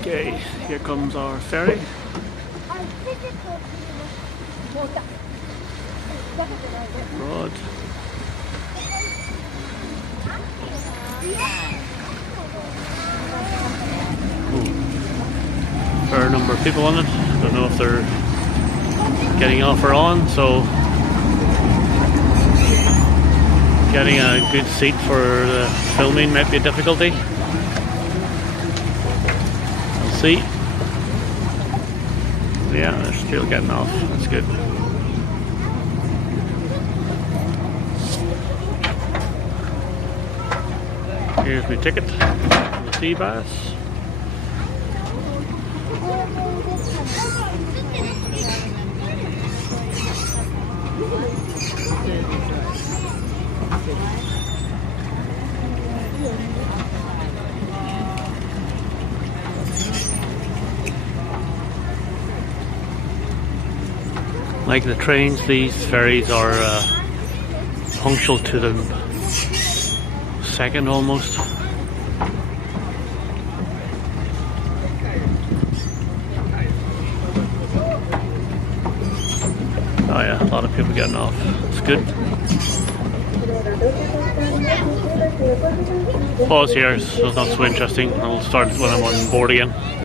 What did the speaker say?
Okay, here comes our ferry. Broad. Fair number of people on it. Don't know if they're getting off or on, so getting a good seat for the filming might be a difficulty. We'll see. Yeah, they're still getting off. That's good. Here's my ticket for the sea bass. Like the trains, these ferries are punctual to the second almost. Oh yeah, a lot of people getting off. It's good. Pause here, so it's not so interesting. I'll start when I'm on board again.